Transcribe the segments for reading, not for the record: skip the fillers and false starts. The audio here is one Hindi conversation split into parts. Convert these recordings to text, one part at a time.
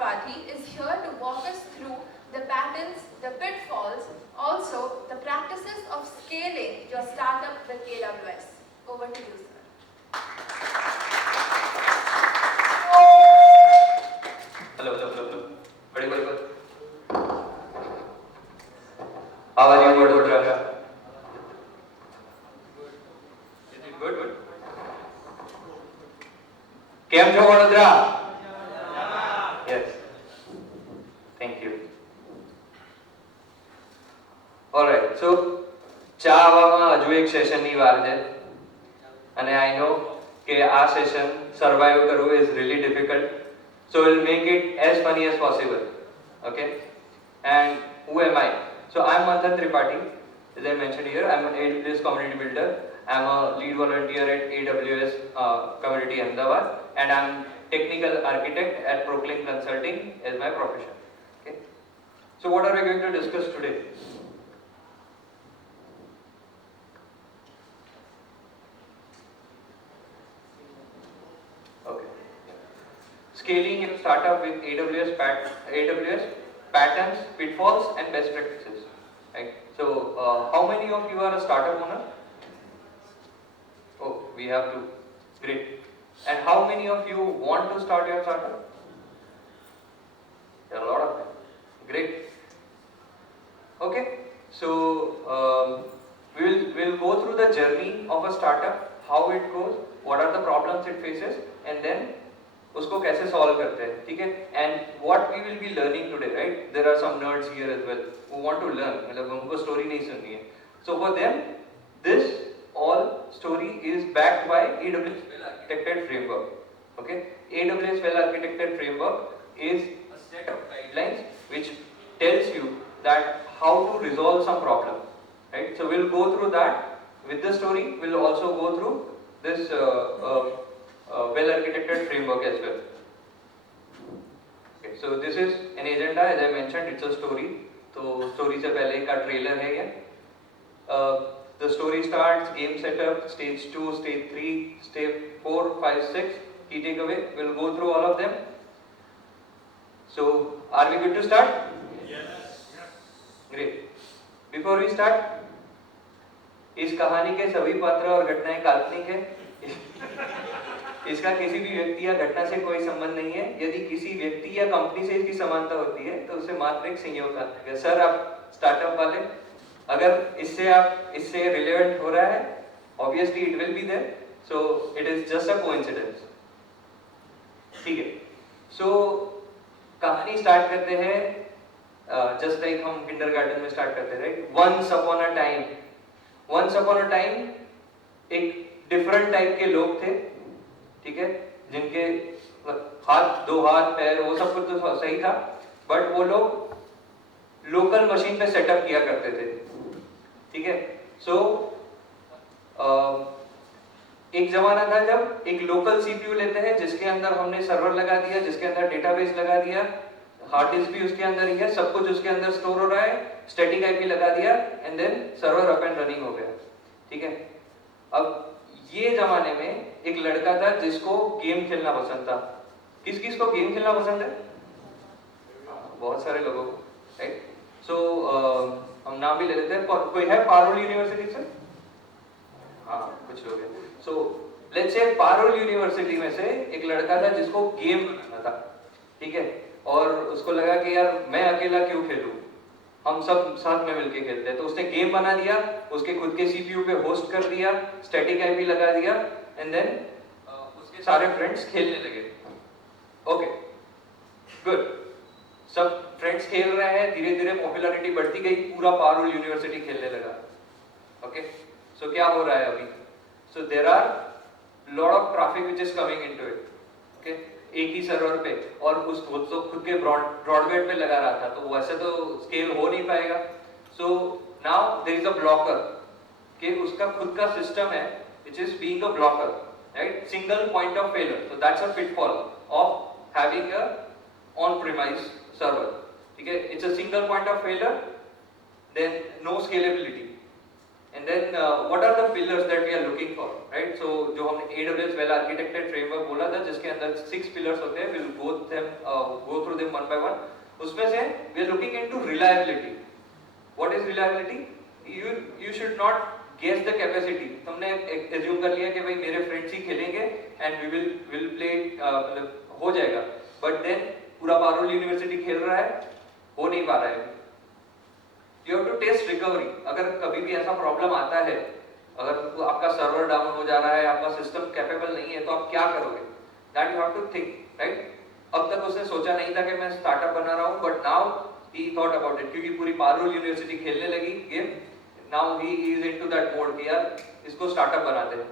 Tripathi is here to walk us through the patterns, the pitfalls, also the practices of scaling your startup with AWS. Over to you, sir. Hello. Very good. How are you, Vadodara? Good. Came to Vadodara? Yes. Thank you. Alright, so ચા આવવામાં હજુ એક સેશનની વાર છે અને I know કે આ સેશન સર્વાઈવ કરવું is really difficult, so we'll make it as funny as possible. Okay? And who am I? So I'm Manthan Tripathi. As I mentioned here, I'm an AWS Community Builder. I'm a lead volunteer at AWS Community Ahmedabad, and I'm technical architect at Proclaim Consulting as my profession. Okay? So what are we going to discuss today? Okay. Scaling your startup with AWS patterns, pitfalls, and best practices. Right? So how many of you are a startup owner? Oh, we have two. Great. And how many of you want to start your startup? There are a lot of them. Great. Okay. So we'll go through the journey of a startup, how it goes, what are the problems it faces, and then उसको कैसे solve करते हैं, ठीक है? And what we will be learning today, right? There are some nerds here as well who want to learn. मतलब उनको story नहीं सुननी है. So for them, this all story is backed by AWS well-architected framework. Okay? AWS well-architected framework is a set of guidelines which tells you that how to resolve some problem. Right? So we'll go through that with the story. We'll also go through this well-architected framework as well. Okay, so this is an agenda. As I mentioned, it's a story. So story से पहले का trailer है ये. The story starts, game setup, stage 2, stage 3, step 4, 5, 6. Key takeaway. We'll go through all of them. So are we good to start? Yes. Great. Before we start, इस कहानी के सभी पात्र और घटनाएं काल्पनिक हैं. इसका किसी भी व्यक्ति या घटना से कोई संबंध नहीं है. यदि किसी व्यक्ति या कंपनी से इसकी समानता होती है तो उसे मात्र एक संयोग है. सर आप स्टार्टअप वाले, अगर इससे रिलेवेंट हो रहा है, obviously it will be there. So it is just a coincidence. ठीक है. So कहानी स्टार्ट करते हैं just like हम kindergarten में स्टार्ट करते हैं, right? Once upon a time एक different type के लोग थे, ठीक है, जिनके दो हाथ पैर वो सब कुछ तो सही था, बट वो लोग लोकल मशीन पे सेटअप किया करते थे, ठीक है. सो एक जमाना था जब एक लोकल सीपीयू लेते हैं जिसके अंदर हमने सर्वर लगा दिया, जिसके अंदर डेटाबेस लगा दिया, हार्ड डिस्क भी उसके अंदर ही है, सब कुछ उसके अंदर स्टोर हो रहा है, स्टैटिक आईपी लगा दिया and then server up and running हो गया, ठीक है. अब ये जमाने में एक लड़का था जिसको गेम खेलना पसंद था. किस को गेम खेलना पसंद है? बहुत सारे लोगों को, राइट. सो हम नाम भी ले लेते हैं. कोई है पारुल यूनिवर्सिटी से? हाँ, कुछ लोग हैं. So let's say Parul university में से एक लड़का था जिसको गेम बनाना था, ठीक है, और उसको लगा कि यार मैं अकेला क्यों खेलूं, हम सब साथ में मिलके खेलते हैं. तो उसने गेम बना दिया, उसके खुद के सीपीयू पे होस्ट कर दिया, स्टैटिक आईपी लगा दिया एंड देन उसके सारे फ्रेंड्स खेलने लगे. Okay, good. सब फ्रेंड्स खेल रहे हैं, धीरे धीरे पॉपुलैरिटी बढ़ती गई, पूरा पारुल यूनिवर्सिटी खेलने लगा. ओके, सो क्या हो रहा है अभी? So there are lot of traffic which is coming into it. Okay, एक ही सर्वर पे, और उस तो खुद के ब्रॉडबैंड पे लगा रहा था, तो वैसे तो स्केल हो नहीं पाएगा. So now there is a blocker कि उसका खुद का सिस्टम है which is being a blocker, right. Single point of failure. So that's a pitfall of having a on premise server, ठीक है. It's a single point of failure, then no scalability. And then what are the pillars that we are looking for, right? So जो हमने AWS well architected framework बोला था, जिसके अंदर 6 pillars होते हैं, we'll go through them one by one. उसमें से we are looking into reliability. What is reliability? You should not guess the capacity. तुमने assume कर लिया कि भाई मेरे friends ही खेलेंगे and we will play, हो जाएगा. But then पूरा पारुल यूनिवर्सिटी खेल रहा है, हो नहीं पा रहा है. You have to test recovery. अगर कभी भी ऐसा प्रॉब्लम आता है, अगर आपका सर्वर डाउन हो जा रहा है, आपका सिस्टम कैपेबल नहीं है, तो आप क्या करोगे? That you have to think, right? अब तक उसने सोचा नहीं था कि मैं स्टार्टअप बना रहा हूँ, but now he thought about it, क्योंकि पूरी पारुल यूनिवर्सिटी खेलने लगी game. Now he is into that mode कि यार इसको स्टार्टअप बनाते हैं,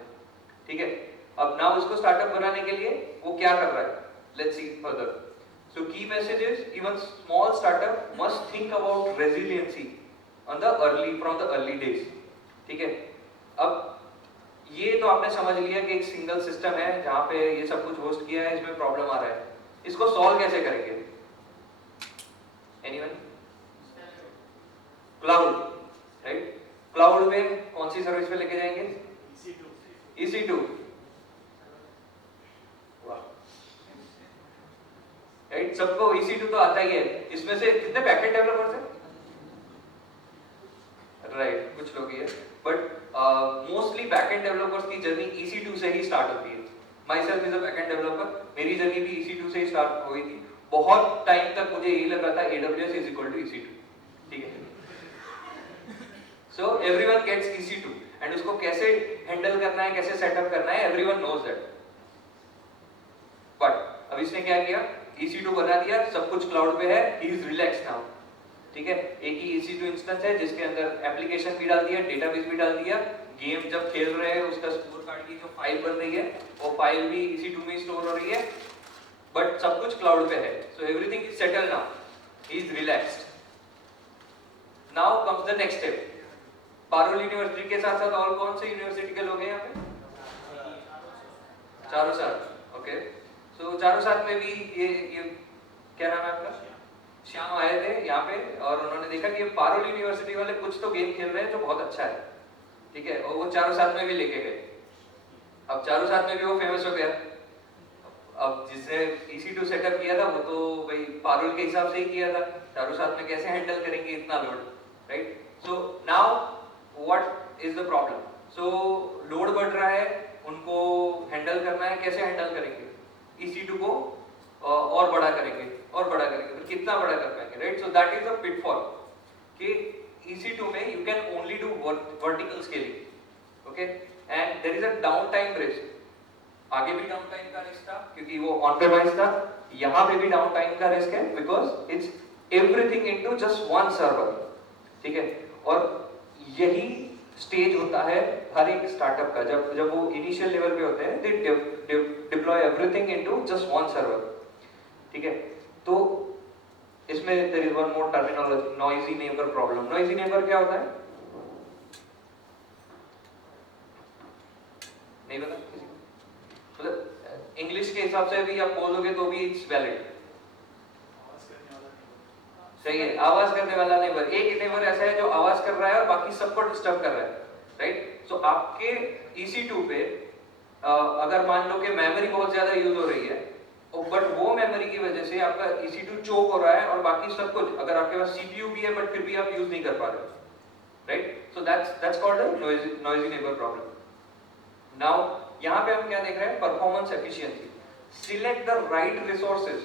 ठीक है? अब now इसको स्टार्टअप बनाने के लिए वो क्या कर रहा है? Let's see further. So key message is, even small startup must think about resiliency on the from the early days. ठीक है? अब ये तो आपने समझ लिया कि एक सिंगल सिस्टम है जहाँ पे ये सब कुछ होस्ट किया है, इसमें प्रॉब्लम आ रहा है. इसको सॉल्व कैसे करेंगे? Anyone? Cloud, right? क्लाउड में कौन सी सर्विस पे लेके जाएंगे? EC2. राइट, सबको EC2 तो आता ही है. इसमें से कितने बैकएंड डेवलपर्स हैं? राइट, कुछ लोग ही है, बट मोस्टली बैकएंड डेवलपर्स की जर्नी EC2 से ही स्टार्ट होती है. My self is a backend developer. मेरी जर्नी भी EC2 से ही स्टार्ट हुई थी. बहुत टाइम तक मुझे यही लग रहा था AWS is equal to EC2. ठीक है? So everyone gets EC2 and उसको कैसे हैंडल करना है, कैसे सेटअप करना है, एवरीवन नोज दैट. बट अब इसने क्या किया? EC2 बना दिया, सब कुछ क्लाउड पे है, ही इज रिलैक्स नाउ. ठीक है? एक ही EC2 इंस्टेंस है जिसके अंदर एप्लीकेशन भी डाल दिया, डेटाबेस भी डाल दिया. गेम जब खेल रहे हैं उसका स्कोर कार्ड की जो फाइल बन रही है वो फाइल भी EC2 में स्टोर हो रही है, बट सब कुछ क्लाउड पे है. So everything is settled now, he is relaxed. Now comes the next step. Parul university के साथ साथ और कौन से यूनिवर्सिटी के लोग हैं यहाँ पे? चारों साथ. ओके, सो चारों साथ में भी ये क्या नाम है आपका? श्याम आए थे यहाँ पे और उन्होंने देखा कि पारुल यूनिवर्सिटी वाले कुछ तो गेम खेल रहे हैं जो बहुत अच्छा है. ठीक है? और वो चारों साथ में भी लेके गए. अब चारों साथ में भी वो फेमस हो गया. अब जिसने EC2 सेटअप किया था वो तो भाई पारुल के हिसाब से ही किया था. चारों साथ में कैसे हैंडल करेंगे इतना load, right? So now what is the problem? So load बढ़ रहा है, उनको हैंडल करना है, कैसे हैंडल करेंगे? EC2 को और बड़ा करेंगे और बड़ा करेंगे, तो कितना बड़ा कर पाएंगे, right? So that is a pitfall कि EC2 में you can only do vertical scaling, okay? And there is a downtime risk. आगे भी डाउन टाइम का रिस्क था क्योंकि वो ऑन प्रेमाइस था. यहाँ पे भी डाउन टाइम का रिस्क है because it's everything into just one server. ठीक है? और यही स्टेज होता है हर एक स्टार्टअप का. जब वो इनिशियल लेवल पे होते हैं, they deploy everything into just one server. ठीक है? तो इसमें there is one more terminology, noisy neighbour problem. Noisy neighbour क्या होता है? नहीं पता किसी को? मतलब इंग्लिश के हिसाब से भी आप बोलोगे तो भी इट्स वैलिड. सही है, आवाज करने वाला नेबर. एक नेबर ऐसा है जो आवाज कर रहा है और बाकी सबको डिस्टर्ब कर रहा है, राइट? सो आपके EC2 पे अगर मान लो कि मेमोरी बहुत ज्यादा यूज हो रही है, बट वो मेमोरी की वजह से आपका EC2 चोक हो रहा है और बाकी सब कुछ, अगर आपके पास CPU भी है बट फिर भी आप यूज नहीं कर पा रहे, right? So that's called a noisy neighbour problem. Now यहाँ पे हम क्या देख रहे हैं? Performance efficiency. Select the right resources,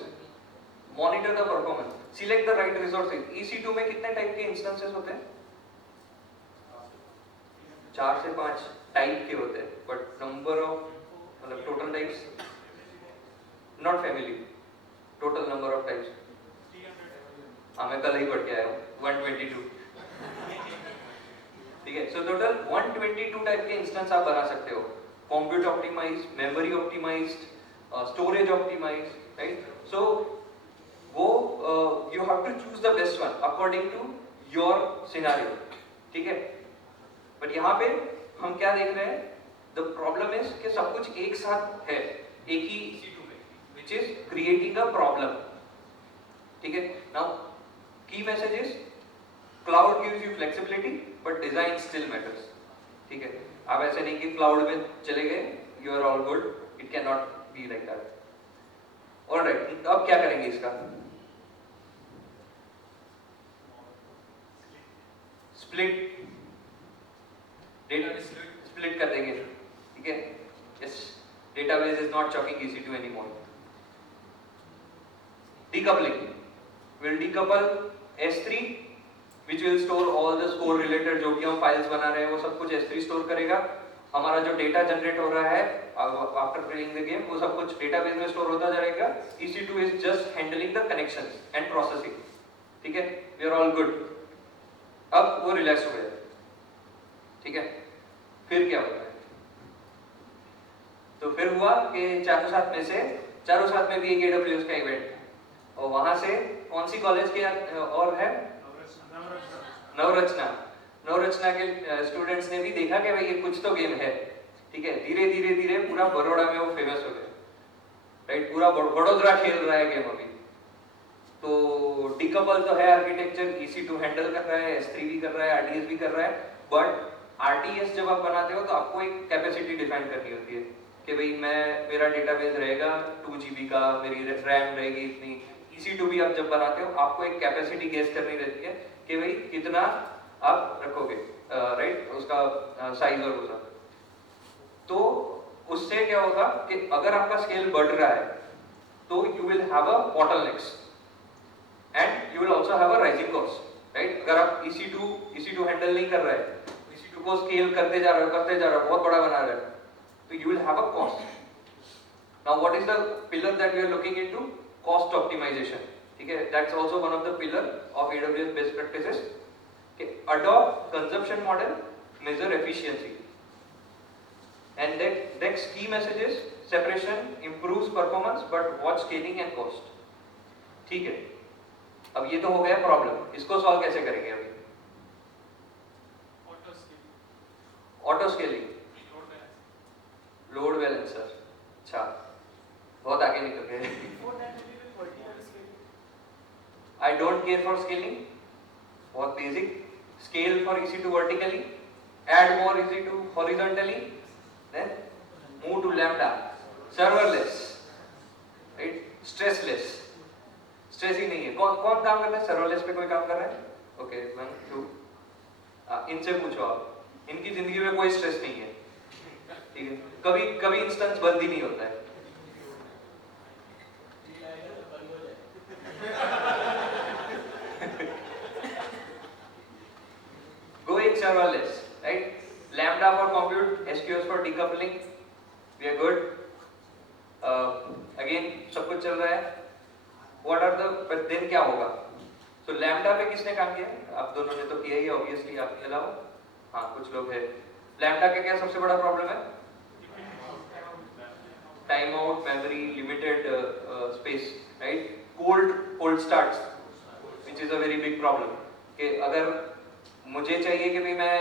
monitor the performance, select the right resources. EC2 में कितने टाइप के इंस्टेंसेस होते हैं? 4 से 5 टाइप के होते हैं, बट नंबर ऑफ मतलब total types not family, total number of types. हाँ, मैं कल ही पढ़ के आया हूँ 122. ठीक है? सो टोटल 122 टाइप के इंस्टेंस आप बना सकते हो. Compute optimised, memory optimised, storage optimised, right? So वो you have to choose the best one according to your scenario. ठीक है? बट यहाँ पे हम क्या देख रहे हैं? द प्रॉब्लम इज कि सब कुछ एक साथ है एक ही EC2 में, which is creating a problem. ठीक है? Now key message is cloud gives you flexibility but design still matters. ठीक है, आप ऐसे नहीं कि क्लाउड में चले गए you are all good, it can not be like that. Alright, अब क्या करेंगे इसका? स्प्लिट, डेटा स्प्लिट कर देंगे, ठीक है। Yes, database is not choking EC2 anymore. Decoupling, will decouple S3 which will store all the score related जो भी हम फाइल्स बना रहे हैं वो सब कुछ S3 स्टोर करेगा। हमारा जो डेटा जनरेट हो रहा है आफ्टर प्लेइंग द गेम वो सब कुछ डेटाबेस में स्टोर होता जाएगा। EC2 is just handling the connections and processing, ठीक है, वी आर ऑल गुड। अब वो रिलैक्स हो गया, ठीक है। फिर क्या होता है? तो फिर हुआ कि चारों साथ में भी एक AWS का इवेंट, और वहां से कौन सी कॉलेज के और है? नवरचना के स्टूडेंट्स ने भी देखा कि भाई ये कुछ तो गेम है, ठीक है। धीरे धीरे पूरा बड़ौदा में वो फेमस हो गए, राइट। पूरा वडोदरा खेल रहा है गेम अभी। तो डिकपल तो है आर्किटेक्चर, EC2 हैंडल कर रहा है, S3 भी कर रहा है, RDS भी कर रहा है, बट RDS जब आप बनाते हो तो आपको एक कैपेसिटी डिफाइन करनी होती है कि भाई मेरा डेटाबेस रहेगा 2 GB का, मेरी रैम रहेगी इतनी। EC2 भी आप जब बनाते हो आपको एक कैपेसिटी गेस करनी रहती है कि भाई कितना आप रखोगे, राइट, उसका साइज और वो सब। तो उससे क्या होगा कि अगर आपका स्केल बढ़ रहा है तो you will have a bottlenecks and you will also have a rising cost, right. अगर आप EC2 हैंडल नहीं कर रहा है, EC2 को स्केल करते जा रहे हो, बहुत बड़ा बना रहे हो, तो you will have a cost. Now what is the pillar that we are looking into? Cost optimization, ठीक है। That's also one of the pillar of AWS best practices. Okay, adopt consumption model, measure efficiency, and next key messages: separation improves performance, but watch scaling and cost. ठीक है, अब ये तो हो गया प्रॉब्लम, इसको सॉल्व कैसे करेंगे अभी? ऑटो स्केलिंग, लोड बैलेंसर, अच्छा, बहुत आगे निकल गए। I don't care for scaling, बहुत basic. Scale for EC2 vertically, add more EC2 horizontally, then move to Lambda, serverless, right, stressless. Stress ही नहीं है। कौन काम कर रहा है सर्वरलेस पे? कोई काम कर रहा है? ओके, 1 2, इनसे पूछो आप, इनकी जिंदगी में कोई स्ट्रेस नहीं है, ठीक है। कभी इंस्टेंस बंद ही नहीं होता है। Go in serverless, right? Lambda for compute, SQS for decoupling, we are good. Again सब कुछ चल रहा है। What are the, but then क्या होगा? So lambda पे किसने काम किया? आप दोनों ने तो किया ही, obviously आपके अलावा, हाँ कुछ लोग हैं। लैम्बडा का क्या सबसे बड़ा प्रॉब्लम है? Time out, memory, limited space, right. Cold starts, which is a very big problem. कि अगर मुझे चाहिए कि भाई मैं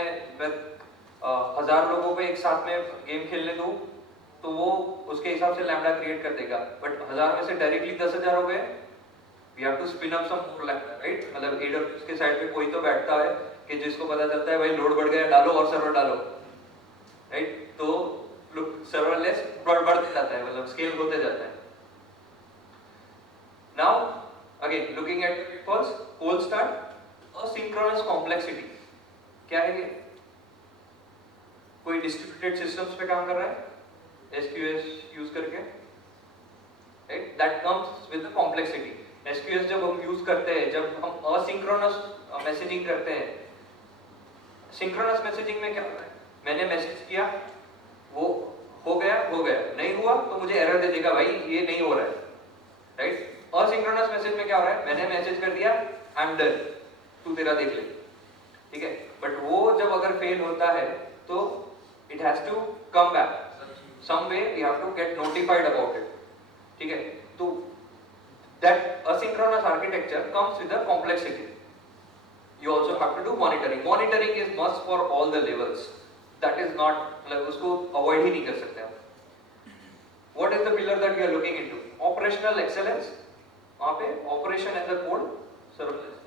1000 लोगों पे एक साथ में गेम खेलने दूं, तो वो उसके हिसाब से लैम्बडा क्रिएट कर देगा, बट 1000 में से डायरेक्टली 10,000 हो गए, we have to spin up some more lambda, right. मतलब AWS के साइड पे कोई तो बैठता है कि जिसको पता चलता है भाई लोड बढ़ गया, डालो और सर्वर डालो, राइट। तो सर्वरलेस बढ़ते जाता है, मतलब स्केल होते जाता है। Now again looking at pitfalls, cold start, asynchronous complexity. क्या है ये? कोई डिस्ट्रीब्यूटेड सिस्टम्स पे काम कर रहा है SQS यूज करके, right, that comes with the complexity. SQS जब हम यूज करते हैं, जब हम असिंक्रोनस मैसेजिंग करते हैं, सिंक्रोनस मैसेजिंग में क्या होता है? मैंने मैसेज किया, वो हो गया, नहीं हुआ तो मुझे एरर दे देगा, भाई ये नहीं हो रहा है, राइट। असिंक्रोनस मैसेज में क्या हो रहा है? मैंने मैसेज कर दिया, आई एम डन, तू तेरा देख ले, ठीक है। बट वो जब अगर फेल होता है तो it has to come back some way, we have to get notified about it, ठीक है। तो that asynchronous architecture comes with a complexity. You also have to do monitoring. Monitoring is must for all the levels. That is not, मतलब उसको avoid ही नहीं कर सकते आप। What is the pillar that we are looking into? Operational excellence. वहाँ पे operation as a code, serverless.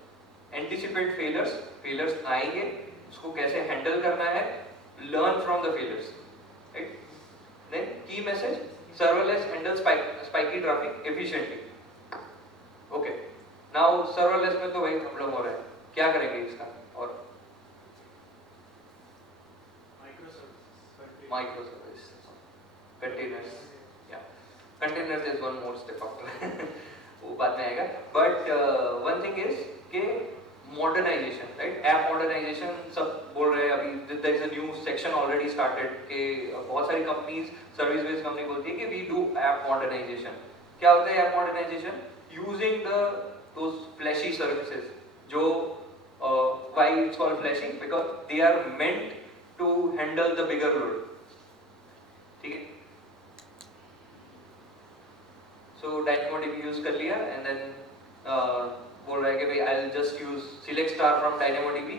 Anticipate failures. Failures आएंगे, उसको कैसे handle करना है, learn from the failures, right? Then key message, serverless handles spiky traffic efficiently. Okay, now serverless में तो वही प्रॉब्लम हो रहा है, क्या करेंगे इसका? और microservice, containers, yeah, containers is one more step after वो बाद में आएगा. But one thing is कि modernization, right? App modernization सब बोल रहे हैं अभी. There is a new section already started कि बहुत सारी companies, service based company बोलती है कि we do app modernization. क्या होता है app modernization? Using those flashy services जो why it's called flashy? Because they are meant to handle the bigger load. ठीक है? So DynamoDB यूज कर लिया and then बोल रहा है कि भाई I'll just use select star from DynamoDB.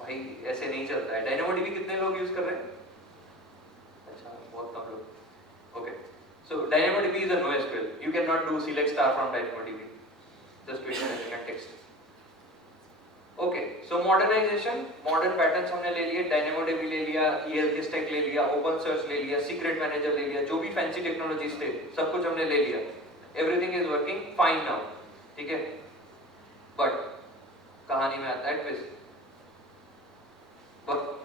भाई ऐसे नहीं चलता है. DynamoDB कितने लोग यूज कर रहे हैं? अच्छा, बहुत कम लोग. Okay. So DynamoDB is a NoSQL. You cannot do select star from DynamoDB. Just to in context. Okay, so modernization, modern patterns हमने ले लिए, डायनेमोडीबी ले लिया, ELK स्टैक ले लिया, ओपन सोर्स ले लिया, सीक्रेट मैनेजर ले लिया, जो भी फैंसी टेक्नोलॉजीज थे सब कुछ हमने ले लिया. Everything is working fine now. ठीक है, बट कहानी में आता है ट्विस्ट.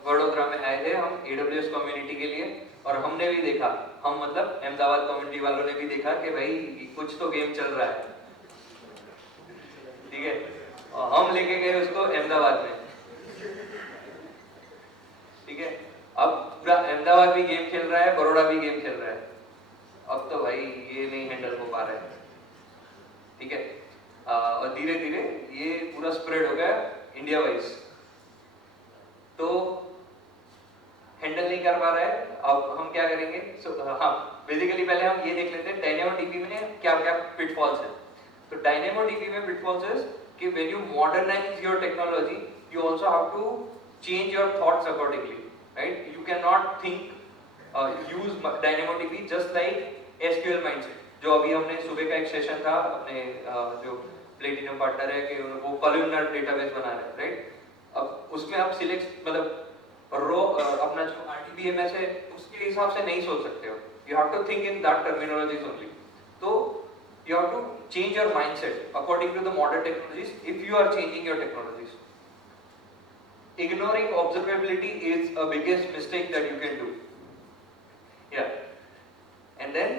वडोदरा में आए थे हम AWS कम्युनिटी के लिए और हमने भी देखा, हम मतलब अहमदाबाद कम्युनिटी वालों ने भी देखा कि भाई कुछ तो गेम चल रहा है. ठीक है, हम लेके गए उसको अहमदाबाद में. ठीक है, अब पूरा अहमदाबाद भी गेम खेल रहा है, बड़ौदा भी गेम खेल रहा है. अब तो भाई ये नहीं हैंडल हो पा रहा है. ठीक है, और धीरे धीरे ये पूरा स्प्रेड हो गया इंडिया वाइज, तो हैंडल नहीं कर पा रहा है. अब हम क्या करेंगे? हाँ, बेसिकली पहले हम ये देख लेते हैं डायनेमोडीबी में क्या क्या पिटफॉल्स है. तो डायनेमोडीबी में पिटफॉल्स है कि when you modernize your technology, you also have to change your thoughts accordingly, right? You cannot think, use DynamoDB just like SQL mindset. जो अभी हमने सुबह का एक सेशन था अपने जो प्लेटिनम पार्टनर है कि वो कॉलमनार डेटाबेस बना रहे हैं, राइट? अब उसमें आप सिलेक्ट मतलब रो अपना जो RDBMS है उसके हिसाब से नहीं सोच सकते हो. You have to think in that terminologies only. तो you have to change your mindset according to the modern technologies if you are changing your technologies. Ignoring observability is a biggest mistake that you can do. Yeah. And then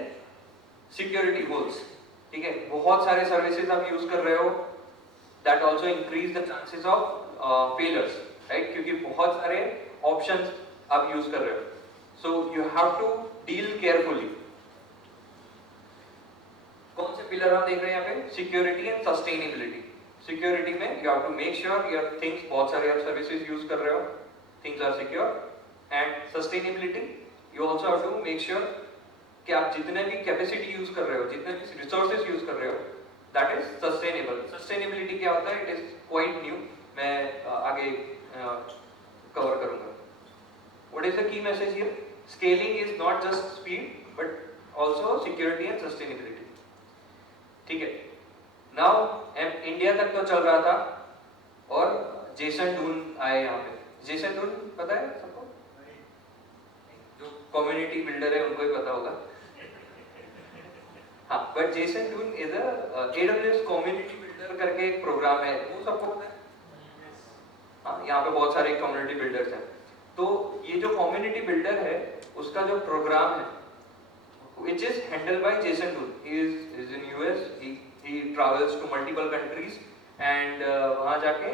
security holes. ठीक है, बहुत सारे सर्विसेज आप यूज कर रहे हो, that also increase the chances of failures, right? क्योंकि बहुत सारे options आप यूज कर रहे हो. So you have to deal carefully. कौन से पिलर हम देख रहे हैं यहाँ पे? Security and sustainability. सिक्योरिटी में you have to make sure your things, बहुत सारे आप सर्विसेज यूज कर रहे हो, things are secure. And sustainability, you also have to make sure कि आप जितने भी कैपेसिटी यूज कर रहे हो, जितने भी रिसोर्सेज यूज कर रहे हो, दैट इज सस्टेनेबल. सस्टेनेबिलिटी क्या होता है? इट इज क्वाइट न्यू, मैं आगे कवर करूंगा. What is the key message here? Scaling is not just speed but also security and sustainability. ठीक है, नाउ इंडिया तक तो चल रहा था और जेसन डून आए यहाँ पे. जेसन डून पता है सबको? जो कम्युनिटी बिल्डर है उनको ही पता होगा. हाँ, but Jason Dunn is AWS community builder करके एक प्रोग्राम है, वो सबको पता है. हाँ, यहाँ पे बहुत सारे कम्युनिटी बिल्डर्स हैं. तो ये जो कम्युनिटी बिल्डर है उसका जो प्रोग्राम है which is handled by Jason Doon. He is in US. He travels to multiple countries and वहाँ जाके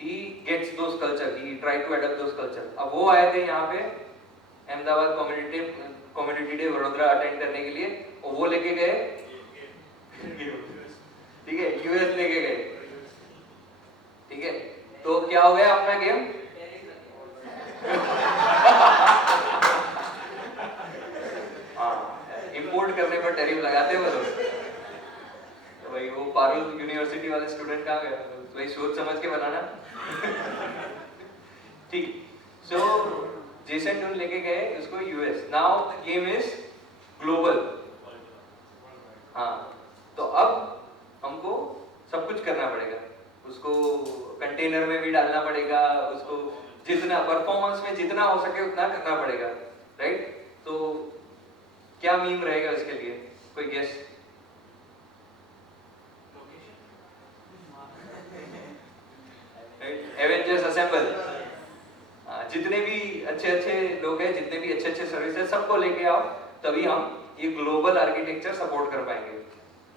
he gets those culture. He try to adapt those culture. अब वो आए थे यहाँ पे Ahmedabad community day Vadodara attend करने के लिए और वो लेके गए, ठीक है, US लेके गए. ठीक है, तो क्या हो गया अपना गेम? इंपोर्ट करने पर टैरिफ लगाते हो लोग. तो भाई वो पारुल यूनिवर्सिटी वाले स्टूडेंट कहाँ गए? भाई सोच समझ के बनाना. ठीक, सो जेसन डून लेके गए उसको US. Now the game is global. हाँ, तो अब हमको सब कुछ करना पड़ेगा. उसको कंटेनर में भी डालना पड़ेगा, उसको जितना परफॉर्मेंस में जितना जितना हो सके उतना करना पड़ेगा, राइट? तो क्या मीम रहेगा इसके लिए, कोई गेस? Avengers assemble. जितने भी अच्छे अच्छे लोग हैं, जितने भी अच्छे अच्छे सर्विस है, सबको लेके आओ, तभी हम ये ग्लोबल आर्किटेक्चर सपोर्ट कर पाएंगे,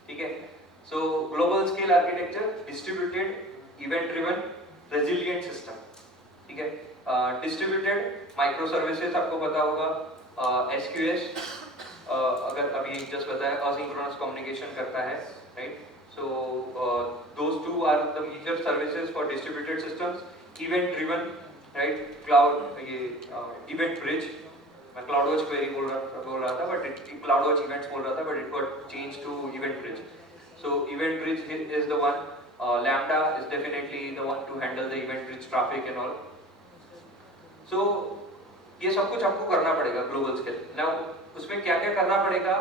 ठीक है? सो global scale architecture, distributed, event driven, resilient system, ठीक है? डिस्ट्रीब्यूटेड माइक्रो सर्विसेज आपको पता होगा, एसक्यूएस अगर अभी जस्ट बताया असिंक्रोनस कम्युनिकेशन करता है, right? So those two are the major services for distributed systems. Event driven, right? Cloud ये event bridge. मैं CloudWatch query बोल रहा था, but CloudWatch events बोल रहा था, but it got changed to event bridge. So event bridge is the one. Lambda is definitely the one to handle the event bridge traffic and all. So ये सब कुछ आपको करना पड़ेगा global scale. Now उसमें क्या क्या करना पड़ेगा?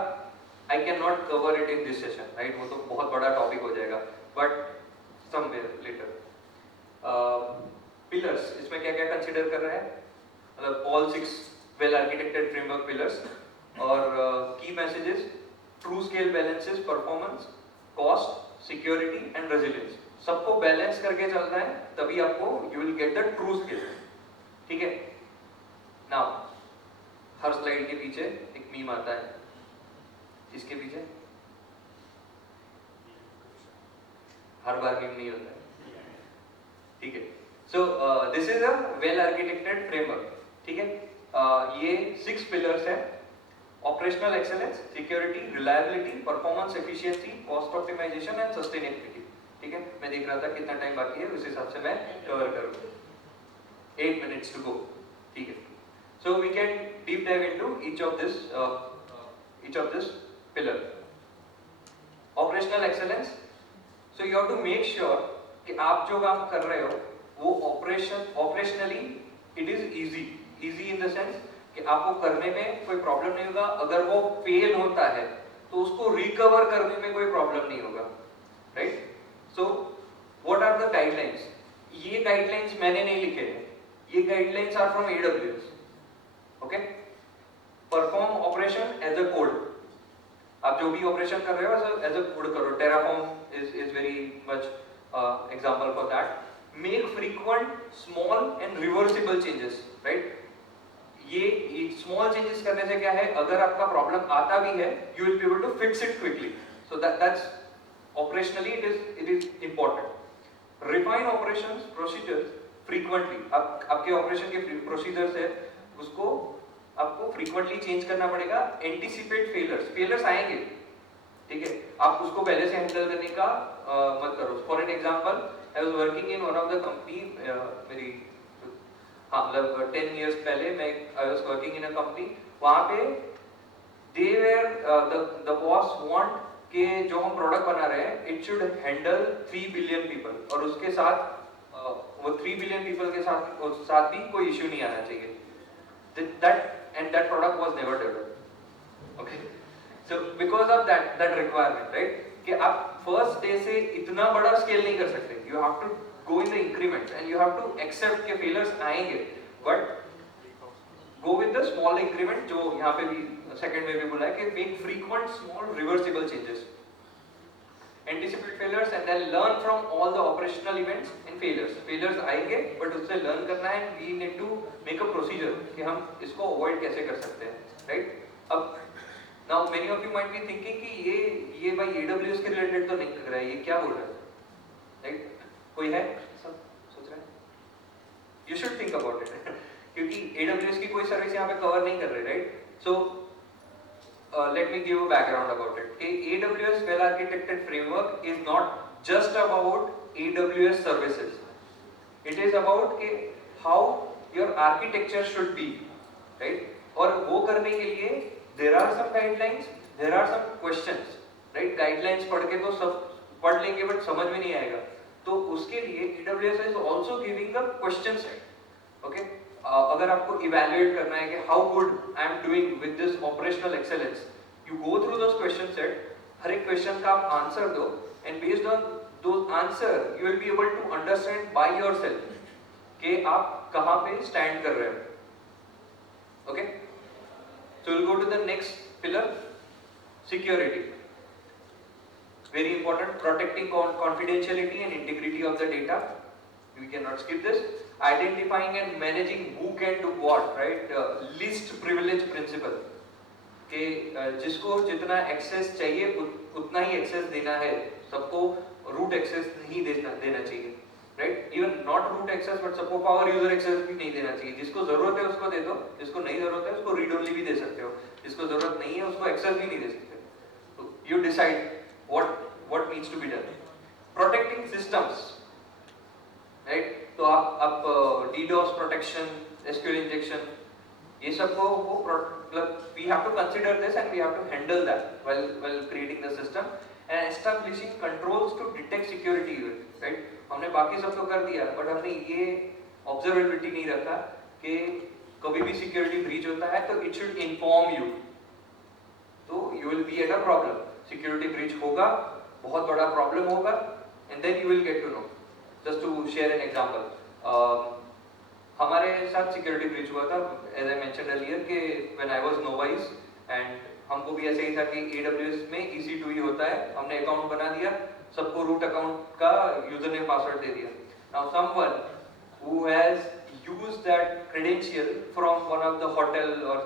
I cannot cover it in this session, right? वो तो बहुत बड़ा टॉपिक हो जाएगा, but somewhere later. Pillars, इसमें क्या क्या कंसिडर कर रहे हैं? मतलब all 6 well architected framework pillars और key messages, true scale balances, performance, cost, security and resilience. सबको बैलेंस करके चलना है, तभी आपको you will get the true scale, ठीक है? Now हर स्लाइड के पीछे एक मीम आता है, इसके पीछे हर बार मीम नहीं होता है, ठीक है? So this is a well architected framework, ठीक है? ये 6 पिलर्स हैं: operational excellence, security, reliability, performance, efficiency, cost optimisation and sustainability, ठीक है? मैं देख रहा था कितना टाइम बाकी है, उस हिसाब से मैं कवर करूंगा। 8 minutes टू गो, ठीक है? So we can deep dive into each of this pillar. Operational excellence. So you have to make sure कि आप जो काम कर रहे हो वो operationally it is easy in the sense कि आपको करने में कोई प्रॉब्लम नहीं होगा। अगर वो फेल होता है तो उसको रिकवर करने में कोई प्रॉब्लम नहीं होगा, right? So what are the guidelines? ये गाइडलाइंस मैंने नहीं लिखे हैं, ये guidelines are from AWS, okay? Perform operation as a code. आप जो भी ऑपरेशन कर रहे हो एज अ कोड करो। Terraform is very much example for that. Make frequent small and reversible changes, right? ये स्मॉल चेंजेस करने से क्या है, अगर आपका प्रॉब्लम आता भी है you will be able to fix it quickly. So that's operationally it is important. Refine operations procedures frequently. आपके ऑपरेशन के प्रोसीजर्स है उसको आपको फ्रीक्वेंटली चेंज करना पड़ेगा. एंटीसिपेट फेलियर्स आएंगे, ठीक है? आप उसको पहले से हैंडल करने का मत करो. For an example, I was working in one of the company, मेरी मतलब 10 इयर्स पहले मैं I was working in a company. वहां पे दे वेयर द बॉस वांट कि जो हम प्रोडक्ट बना रहे हैं it should handle 3 billion people, और उसके साथ वो 3 बिलियन पीपल के साथ भी कोई इश्यू नहीं आना चाहिए. That product was never developed. Okay, so because of that requirement, right? कि आप first day से इतना बड़ा scale नहीं कर सकते. You have to go in the increments and you have to accept कि failures आएंगे, but go with the small increment जो यहाँ पे भी second में भी बोला है कि make frequent small reversible changes. Anticipate failures and then learn from all the operational events and failures आएंगे, but उससे learn करना है. We need to make a procedure कि हम इसको avoid कैसे कर सकते हैं, right? अब now many of you might be thinking कि ये भाई AWS के related तो नहीं लग रहा है, ये क्या बोल रहा है, right? कोई है सब सोच रहे हैं? You should think about it क्योंकि AWS की कोई सर्विस यहाँ पे कवर नहीं कर रहे, right? So let me give a background about it. AWS well architected framework is not just about AWS services. It is about how your architecture should be, right? और वो करने के लिए there are some guidelines, there are some questions, right? Guidelines पढ़ के तो सब पढ़ लेंगे but समझ में नहीं आएगा. तो उसके लिए AWS is also giving a question set, okay? अगर आपको evaluate करना है कि how good I am doing with this operational excellence, you go through those question set. हर एक question का आप answer दो and based on those answer you will be able to understand by yourself कि आप कहाँ पे stand कर रहे हो, Okay, so we'll go to the next pillar, security. Very important, protecting confidentiality and integrity of the data. We cannot skip this. Identifying and managing who can do what, right? Least privilege principle. कि जिसको जितना एक्सेस चाहिए उतना ही एक्सेस देना है, सबको रूट एक्सेस नहीं देना चाहिए, right? Even not root access but सबको पावर यूजर एक्सेस भी नहीं देना चाहिए. जिसको जरूरत है उसको दे दो, जिसको नहीं जरूरत है उसको रीड ओनली भी दे सकते हो, जिसको जरूरत नहीं है उसको एक्सेस भी नहीं दे सकते. तो you decide what needs to be done. Protecting systems, right? तो आप DDoS protection, SQL injection, ये सब को we have to consider this and we have to handle that while creating the system and establishing controls to detect security events, right? हमने बाकी सब तो कर दिया, but हमने ये observability नहीं रखा कि कभी भी security breach होता है तो it should inform you. तो you will be at a problem. Security breach होगा, बहुत बड़ा प्रॉब्लम होगा, and then you will get to know. Just to share an example, हमारे साथ सिक्योरिटी ब्रीच हुआ था, as I mentioned earlier, कि when I was novice and हमको भी ऐसे ही था कि AWS में EC2 ही होता है, हमने अकाउंट बना दिया, सबको रूट अकाउंट का यूजर नेम पासवर्ड दे दिया. Now someone who has used that credential from one of the hotel और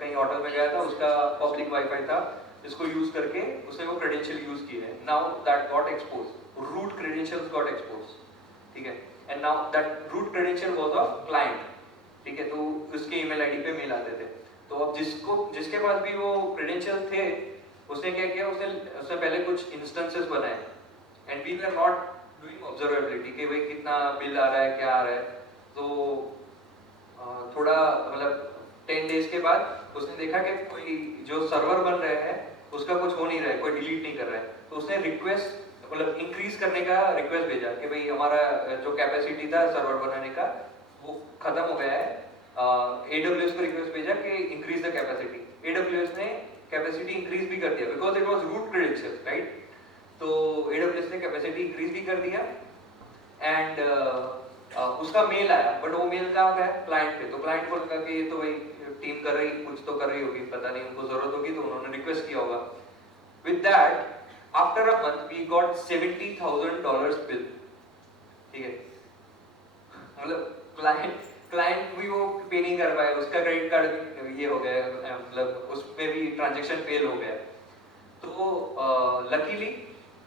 कहीं होटल में गया था, उसका पब्लिक वाईफाई था, जिसको यूज करके उसने वो क्रेडेंशियल यूज किए हैं. Now that got expose, root credentials got expose, ठीक है. And now that root credential was of client, ठीक है. तो उसके ईमेल आईडी पे मेल आते थे. तो अब जिसके पास भी वो क्रेडेंशियल थे, उसने क्या किया, उसने पहले कुछ इंस्टेंसेस बनाए and we were not doing observability कि भाई कितना बिल आ रहा है, क्या आ रहा है. तो थोड़ा मतलब 10 डेज के बाद उसने देखा कि कोई जो सर्वर बन रहे हैं उसका कुछ हो नहीं रहा है, कोई डिलीट नहीं कर रहा है. तो उसने रिक्वेस्ट मतलब इंक्रीज करने का रिक्वेस्ट भेजा कि भाई हमारा जो कैपेसिटी था सर्वर बनाने का वो खत्म हो गया है. AWS को रिक्वेस्ट भेजा कि इंक्रीज द कैपेसिटी. AWS ने कैपेसिटी इंक्रीज भी कर दिया because it was root credential, right. तो AWS ने कैपेसिटी इंक्रीज भी कर दिया एंड उसका मेल आया, बट वो मेल कहाँ गया, क्लाइंट पे. तो क्लाइंट को लगा कि ये तो भाई टीम कर रही, कुछ तो कर रही होगी, पता नहीं उनको जरूरत होगी तो उन्होंने रिक्वेस्ट किया होगा. With that after a month we got $70,000 bill, ठीक है. मतलब क्लाइंट भी वो पे नहीं कर पाया, उसका क्रेडिट कार्ड भी ये हो गया, मतलब उसमें भी ट्रांजैक्शन फेल हो गया. तो luckily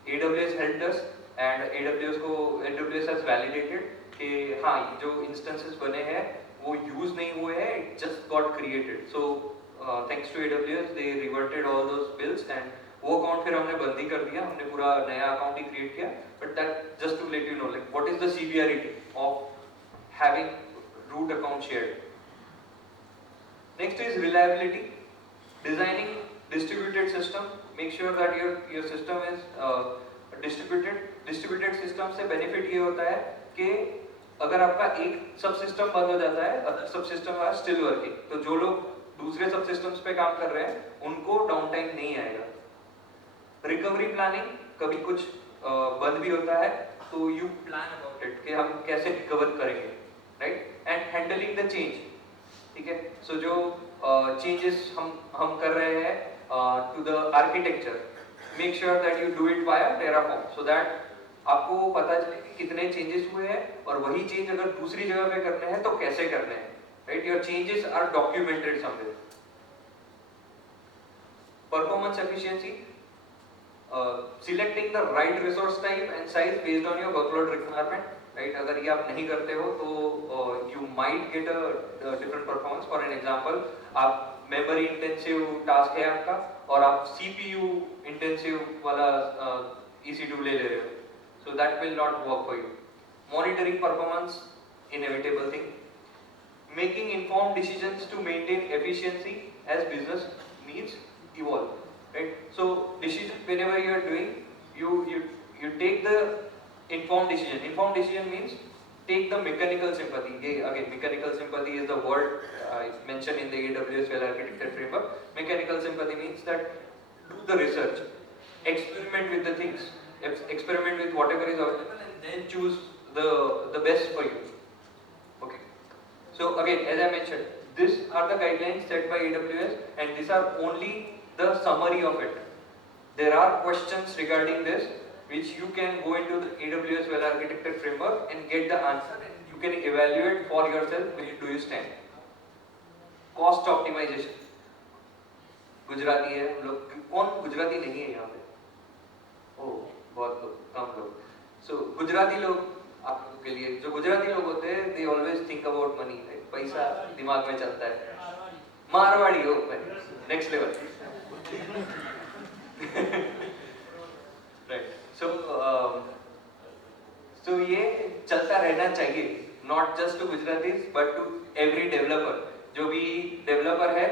AWS helped us and AWS has validated कि हाँ जो इंस्टेंसेस बने हैं वो यूज नहीं हुए हैं, it just got created. So thanks to AWS they reverted all those bills and वो अकाउंट फिर हमने बंद ही कर दिया, हमने पूरा नया अकाउंट ही क्रिएट किया. But that just to let you know like what is the severity of having root account shared. Next is reliability. Designing distributed system, make sure that your system is distributed system से बेनिफिट ये होता है कि अगर आपका एक सब सिस्टम बंद हो जाता है, अदर सब सिस्टम आर स्टिल वर्किंग. तो जो लोग दूसरे सब सिस्टम्स पे काम कर रहे हैं उनको डाउन टाइम नहीं आएगा. रिकवरी प्लानिंग, कभी कुछ बंद भी होता है तो यू प्लान अबाउट इट कि हम कैसे रिकवर करेंगे, right. And handling the change, ठीक है. सो जो चेंजेस हम कर रहे हैं to the architecture, make sure that you do it via Terraform so that आपको पता चले कि कितने चेंजेस हुए हैं और वही चेंज अगर दूसरी जगह पे करने हैं तो कैसे करने हैं, right. Your changes are documented somewhere. Performance efficiency, selecting the right resource type and size based on your workload requirement, right. अगर ये आप नहीं करते हो तो you might get a different performance. For an example, आप memory intensive task है आपका और आप CPU intensive वाला EC2 ले रहे हो, so that will not work for you. Monitoring performance, inevitable thing. Making informed decisions to maintain efficiency as business needs evolve, right. So decision whenever you are doing, you take the informed decision. Informed decision means take the mechanical sympathy. Again, mechanical sympathy is the word mentioned in the AWS well architected framework. Mechanical sympathy means that do the research, experiment with the things, experiment with whatever is available, and then choose the best for you. Okay. So again, as I mentioned, these are the guidelines set by AWS, and these are only the summary of it. There are questions regarding this which you can go into the AWS well architected framework and get the answer, and you can evaluate for yourself where do you stand. Cost optimization. Gujarati है हम लोग, कौन गुजराती नहीं है यहाँ पे? ओह बहुत लोग, कम लोग. So गुजराती लोग, आप लोगों के लिए जो गुजराती लोग होते हैं, they always think about money, right? पैसा दिमाग में चलता है. मारवाड़ी हो भाई, next level. Right. So ये चलता रहना चाहिए, not just to Gujaratis but to every developer. जो भी डेवलपर है,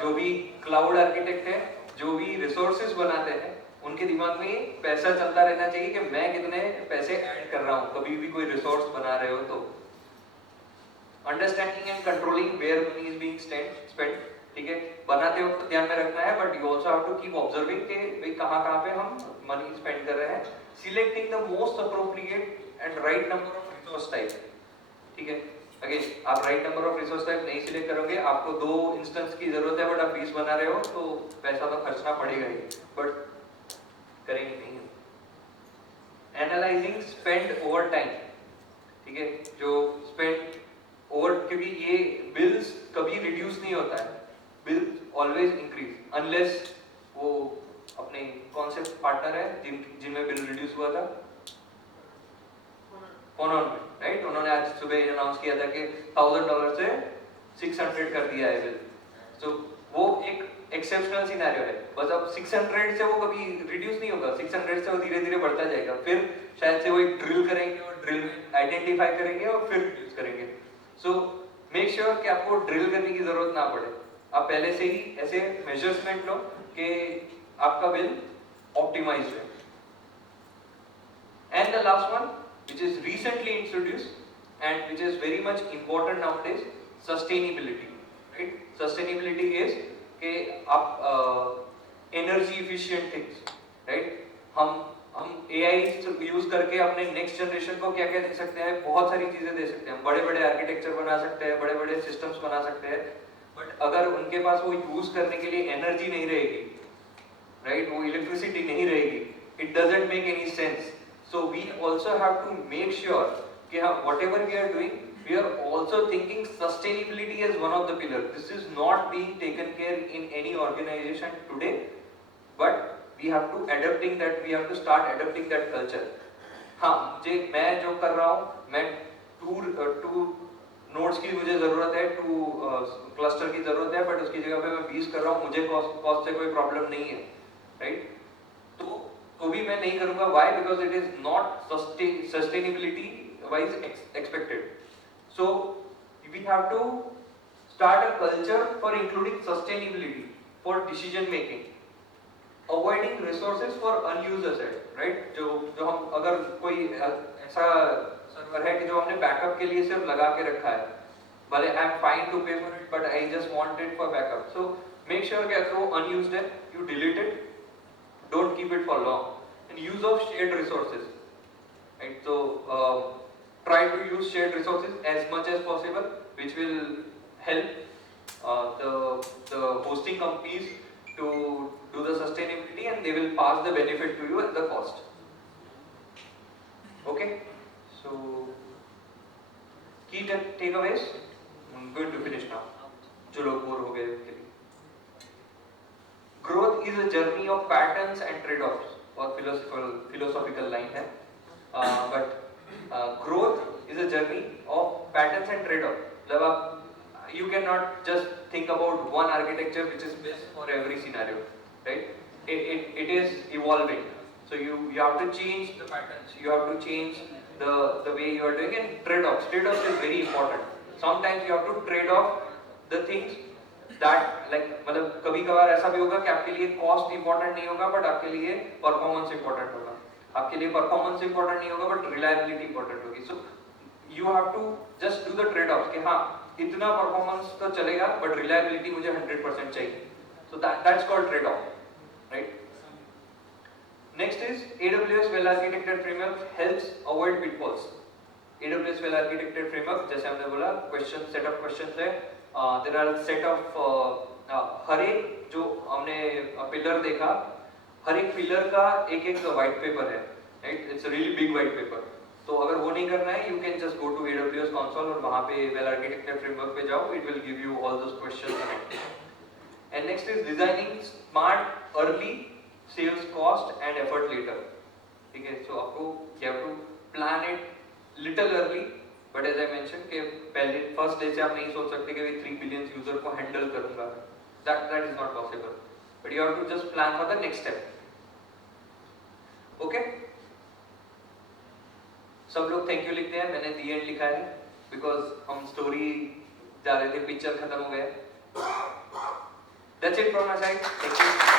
जो भी क्लाउड आर्किटेक्ट है, जो भी रिसोर्सेज बनाते हैं, उनके दिमाग में पैसा चलता रहना चाहिए कि मैं कितने पैसे ऐड कर रहा हूँ कभी भी कोई रिसोर्स बना रहे हो तो. Understanding and controlling where money is being spent, ठीक है, बनाते वक्त ध्यान में रखना है, but you also have to keep observing कि भाई कहाँ पे हम मनी स्पेंड कर रहे हैं. Selecting the most appropriate and right number of resource type, ठीक है. अगेन आप right number of resource type नहीं सिलेक्ट करोगे, आपको 2 इंस्टेंस की जरूरत है बट आप 20 बना रहे हो, तो पैसा तो खर्चना पड़ेगा ही, बट करेंगे नहीं. एनालाइजिंग स्पेंड ओवर टाइम, ठीक है, जो स्पेंड ओवर, क्योंकि ये बिल्स कभी रिड्यूस नहीं होता है, बिल्स ऑलवेज इंक्रीज अनलेस वो अपने कौन से पार्टनर है जिनमें बिल रिड्यूस हुआ था, फोनोन में, राइट. उन्होंने आज सुबह अनाउंस किया था कि $1000 से 600 कर दिया है बिल. तो वो एक एक्सेप्शनल सिनेरियो है, बस अब 600 से वो कभी रिड्यूस नहीं होगा, 600 से वो धीरे धीरे बढ़ता जाएगा, फिर शायद से वो एक ड्रिल करेंगे और ड्रिल में आइडेंटिफाई करेंगे और फिर रिड्यूस करेंगे. सो मेक श्योर कि आपको ड्रिल करने की जरूरत ना पड़े, आप पहले से ही ऐसे मेजर्समेंट लो कि आपका बिल ऑप्टिमाइज्ड है. And the last one which is recently introduced and which is very much important nowadays, sustainability, right. Sustainability is कि आप energy efficient things, right. हम AI यूज करके अपने नेक्स्ट जनरेशन को क्या क्या दे सकते हैं, बहुत सारी चीजें दे सकते हैं. बड़े बड़े आर्किटेक्चर बना सकते हैं, बड़े बड़े सिस्टम्स बना सकते हैं, बट अगर उनके पास वो यूज करने के लिए एनर्जी नहीं रहेगी, राइट, वो इलेक्ट्रिसिटी नहीं रहेगी, it doesn't make any sense. So we also have to make sure कि whatever we are doing, we are also thinking sustainability as one of the pillars. This is not being taken care in any organization today, but we have to start adapting that culture. हाँ, मैं जो कर रहा हूँ, मैं टू नोड्स की मुझे जरूरत है, 2 क्लस्टर की जरूरत है, बट उसकी जगह पे मैं 20 कर रहा हूँ, मुझे कॉस्ट से कोई प्रॉब्लम नहीं है, राइट. तो भी मैं नहीं करूंगा. Why? Because it is not sustainability wise expected. So we have to start a culture for including sustainability for decision making, avoiding resources for unused asset, right. जो हम अगर कोई ऐसा सर्वर है कि जो हमने बैकअप के लिए सिर्फ लगा के रखा है, भले I am fine to pay for it but I just want it for backup. So make sure कि अगर वो unused है, you delete it, don't keep it for long. And use of shared resources, right. So try to use shared resources as much as possible, which will help the hosting companies to do the sustainability, and they will pass the benefit to you at the cost. Okay, so key takeaways. I'm going to finish now. जो लोग बोर हो गए उनके लिए. Growth is a journey of patterns and trade-offs. बहुत philosophical line है, but growth is a journey of patterns and trade-off. मतलब आप you cannot just think about one architecture which is best for every scenario, right. It is evolving, so you have to change the patterns, you have to change the way you are doing. And trade-offs is very important. Sometimes you have to trade off the things that, like, मतलब कभी कभार ऐसा भी होगा कि आपके लिए कॉस्ट इंपॉर्टेंट नहीं होगा बट आपके लिए परफॉर्मेंस इंपॉर्टेंट होगा, आपके लिए परफॉर्मेंस इंपॉर्टेंट नहीं होगा बट रिलायबिलिटी इंपॉर्टेंट होगी. So you have to just do the trade off कि हाँ इतना परफॉर्मेंस तो चलेगा बट रिलायबिलिटी मुझे 100% चाहिए. So that's called trade off, right. Next is AWS well architected framework helps avoid pitfalls. AWS well architected framework, जैसे हमने बोला, क्वेश्चन सेट ऑफ क्वेश्चंस है, देयर आर सेट ऑफ हर एक जो हमने पिलर देखा, हर एक पिलर का एक एक व्हाइट पेपर है, right? It's a really big white paper. तो अगर वो नहीं करना है, you can just go to AWS console और वहाँ पे वेल आर्किटेक्चर फ्रेमवर्क पे जाओ. It will give you all those questions. And next is designing smart early, saves cost and effort later. ठीक है, सो आपको you have to plan it little early, but as I mention कि पहले फर्स्ट डे से आप नहीं सोच सकते कि 3 बिलियन यूजर को हैंडल करूंगा. That is not possible, but you have to just plan for the next step. Okay, सब लोग थैंक यू लिखते हैं. मैंने दी एंड लिखा है बिकॉज हम स्टोरी जा रहे थे, पिक्चर खत्म हो गया. That's it from my side. Thank you.